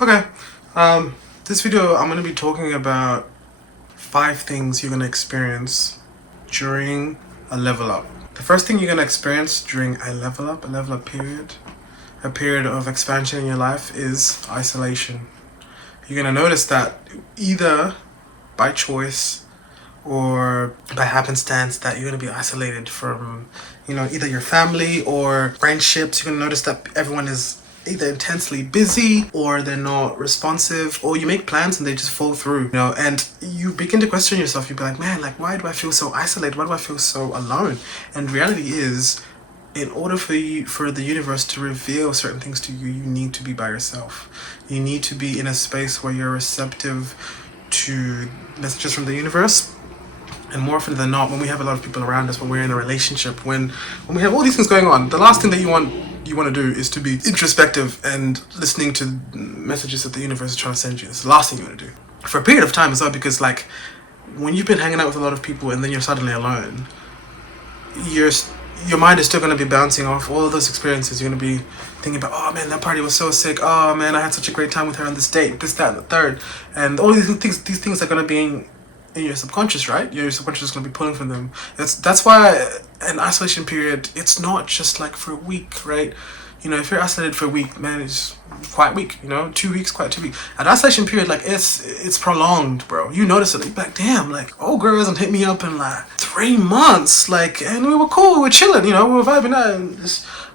Okay, this video I'm going to be talking about 5 things you're going to experience during a level up. The first thing you're going to experience during a level up period, a period of expansion in your life, is isolation. You're going to notice that either by choice or by happenstance that you're going to be isolated from, either your family or friendships. You're going to notice that everyone is either intensely busy or they're not responsive, or you make plans and they just fall through, and you begin to question yourself. You'd be like, man, like, why do I feel so isolated? Why do I feel so alone? And reality is, in order for the universe to reveal certain things to you, you need to be by yourself. You need to be in a space where you're receptive to messages from the universe. And more often than not, when we have a lot of people around us, when we're in a relationship, when we have all these things going on, the last thing that you want to do is to be introspective and listening to messages that the universe is trying to send you. It's the last thing you want to do. For a period of time as well, because like when you've been hanging out with a lot of people and then you're suddenly alone, your mind is still going to be bouncing off all of those experiences. You're going to be thinking about, oh man, that party was so sick. Oh man, I had such a great time with her on this date, this, that, and the third. And all these things are going to be in your subconscious, right? Your subconscious is going to be pulling from them. That's why an isolation period, it's not just like for a week, right? If you're isolated for a week, man, it's quite weak. 2 weeks, quite 2 weeks. An isolation period, like it's prolonged, bro. You notice it, you're like, damn, like, oh, girl hasn't hit me up in like 3 months, like, and we were cool, we were chilling, we were vibing out, and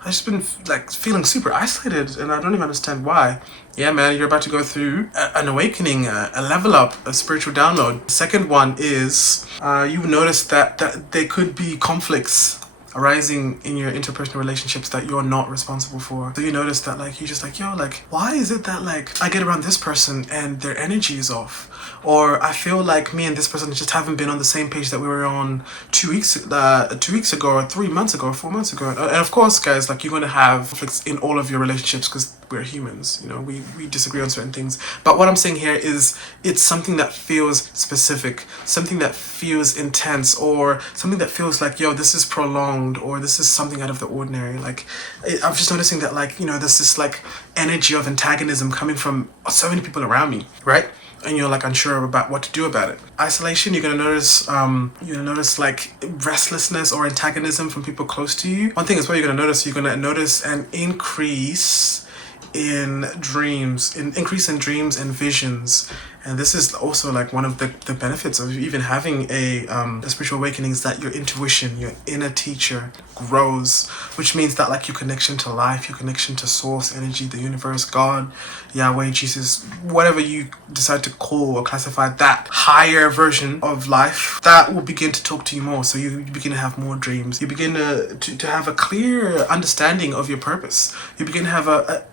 I just been like feeling super isolated, and I don't even understand why. Yeah, man, you're about to go through an awakening, a level up, a spiritual download. The second one is you notice that there could be conflicts arising in your interpersonal relationships that you're not responsible for. So you notice that like you're just like, yo, like, why is it that like I get around this person and their energy is off? Or I feel like me and this person just haven't been on the same page that we were on 2 weeks ago, or 3 months ago, or 4 months ago. And of course, guys, like, you're going to have conflicts in all of your relationships because we're humans, we disagree on certain things. But what I'm saying here is it's something that feels specific, something that feels intense, or something that feels like, yo, this is prolonged, or this is something out of the ordinary. Like, I'm just noticing that, like, there's this like energy of antagonism coming from so many people around me, right? And you're like unsure about what to do about it. Isolation, you're gonna notice like restlessness or antagonism from people close to you. One thing is what you're gonna notice an increase in dreams and visions. And this is also like one of the benefits of even having a spiritual awakening, is that your intuition, your inner teacher grows, which means that like your connection to life, your connection to source energy, the universe, God, Yahweh, Jesus, whatever you decide to call or classify that higher version of life, that will begin to talk to you more. So you begin to have more dreams. You begin to have a clear understanding of your purpose. You begin to have a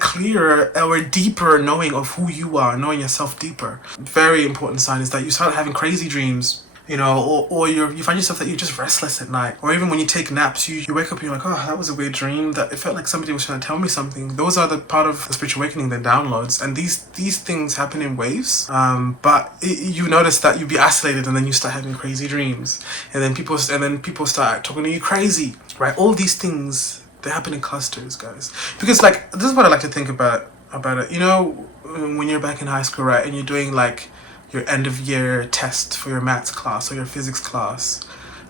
clearer or deeper knowing of who you are, knowing yourself deeper. Very important sign is that you start having crazy dreams, or you find yourself that you're just restless at night, or even when you take naps, you wake up and you're like, oh, that was a weird dream, that it felt like somebody was trying to tell me something. Those are the part of the spiritual awakening, the downloads, and these things happen in waves. But you notice that you be isolated, and then you start having crazy dreams, and then people start talking to you crazy, right? All these things, they happen in clusters, guys. Because like, this is what I like to think about it. When you're back in high school, right, and you're doing like your end of year test for your maths class or your physics class,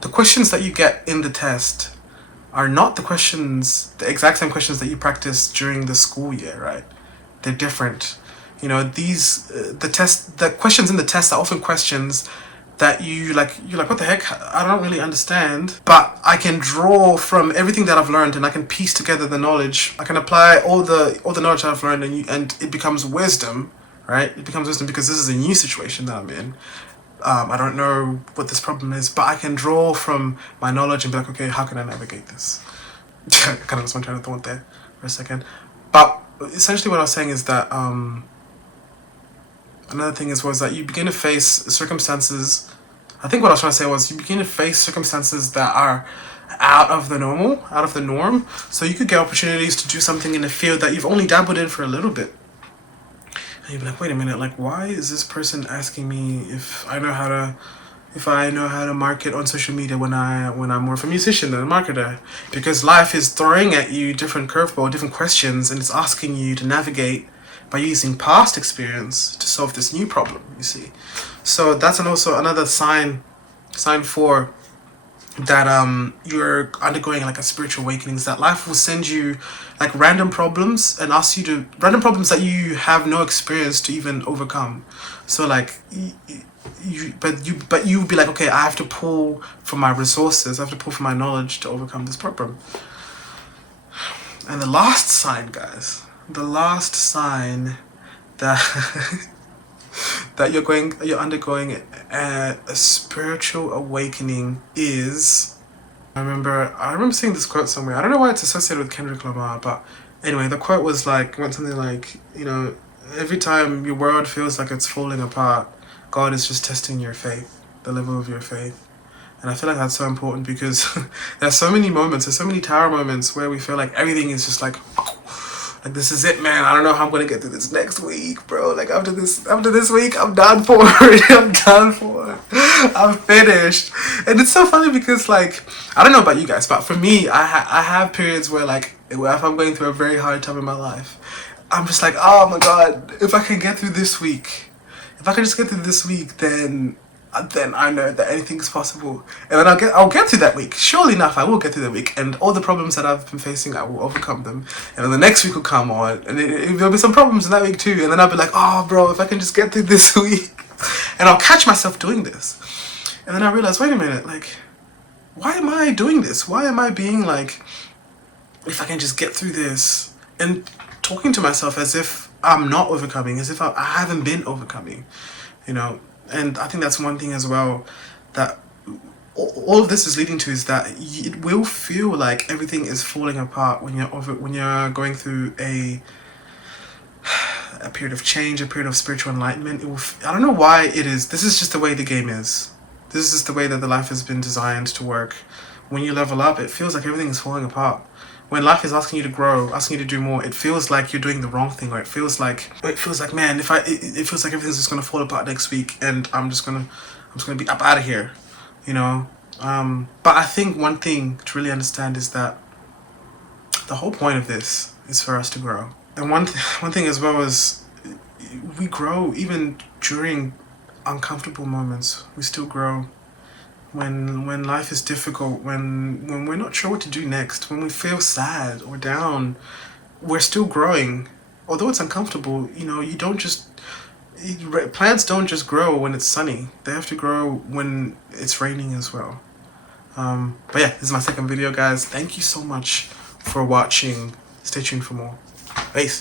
the questions that you get in the test are not the exact same questions that you practice during the school year, right? They're different. The questions in the test are often questions that you're like, what the heck? I don't really understand, but I can draw from everything that I've learned, and I can piece together the knowledge. I can apply all the knowledge I've learned, and it becomes wisdom, right? It becomes wisdom because this is a new situation that I'm in. I don't know what this problem is, but I can draw from my knowledge and be like, okay, how can I navigate this? I kind of lost my train of thought there for a second. But essentially what I was saying is that another thing was that you begin to face circumstances. I think what I was trying to say was you begin to face circumstances that are out of the norm. So you could get opportunities to do something in a field that you've only dabbled in for a little bit. And you'd be like, wait a minute, like, why is this person asking me if I know how to market on social media when I'm more of a musician than a marketer? Because life is throwing at you different curveball, different questions, and it's asking you to navigate by using past experience to solve this new problem, you see. So that's also another sign for that you're undergoing like a spiritual awakening, is that life will send you like random problems and ask you to random problems that you have no experience to even overcome. So like you'll be like, okay, I have to pull from my resources, I have to pull from my knowledge to overcome this problem. And the last sign, guys, the last sign that that you're undergoing a spiritual awakening is, I remember seeing this quote somewhere. I don't know why it's associated with Kendrick Lamar, but anyway, the quote went something like, you know, every time your world feels like it's falling apart, God is just testing your faith, the level of your faith. And I feel like that's so important, because there's so many tower moments where we feel like everything is just like this is it, man. I don't know how I'm gonna get through this next week, bro. Like after this week, I'm done for. I'm done for. I'm finished. And it's so funny because, like, I don't know about you guys, but for me, I have periods where, like, if I'm going through a very hard time in my life, I'm just like, oh my God, if I can get through this week, then I know that anything is possible, and then I'll get through that week. Surely enough, I will get through the week, and all the problems that I've been facing, I will overcome them. And then the next week will come on, and there'll be some problems in that week too. And then I'll be like, oh, bro, if I can just get through this week, and I'll catch myself doing this, and then I realize, wait a minute, like, why am I doing this? Why am I being like, if I can just get through this, and talking to myself as if I'm not overcoming, as if I haven't been overcoming, you know. And I think that's one thing as well that all of this is leading to, is that it will feel like everything is falling apart when you're going through a period of change, a period of spiritual enlightenment. I don't know why it is. This is just the way the game is. This is just the way that the life has been designed to work. When you level up, it feels like everything is falling apart. When life is asking you to grow, asking you to do more, it feels like you're doing the wrong thing, or it feels like, man, it feels like everything's just gonna fall apart next week, and I'm just gonna be up out of here, you know. But I think one thing to really understand is that the whole point of this is for us to grow. And one thing as well is, we grow even during uncomfortable moments. We still grow. When life is difficult, when we're not sure what to do next, when we feel sad or down, we're still growing. Although it's uncomfortable, you know, plants don't just grow when it's sunny. They have to grow when it's raining as well. But yeah, this is my second video, guys. Thank you so much for watching. Stay tuned for more. Peace.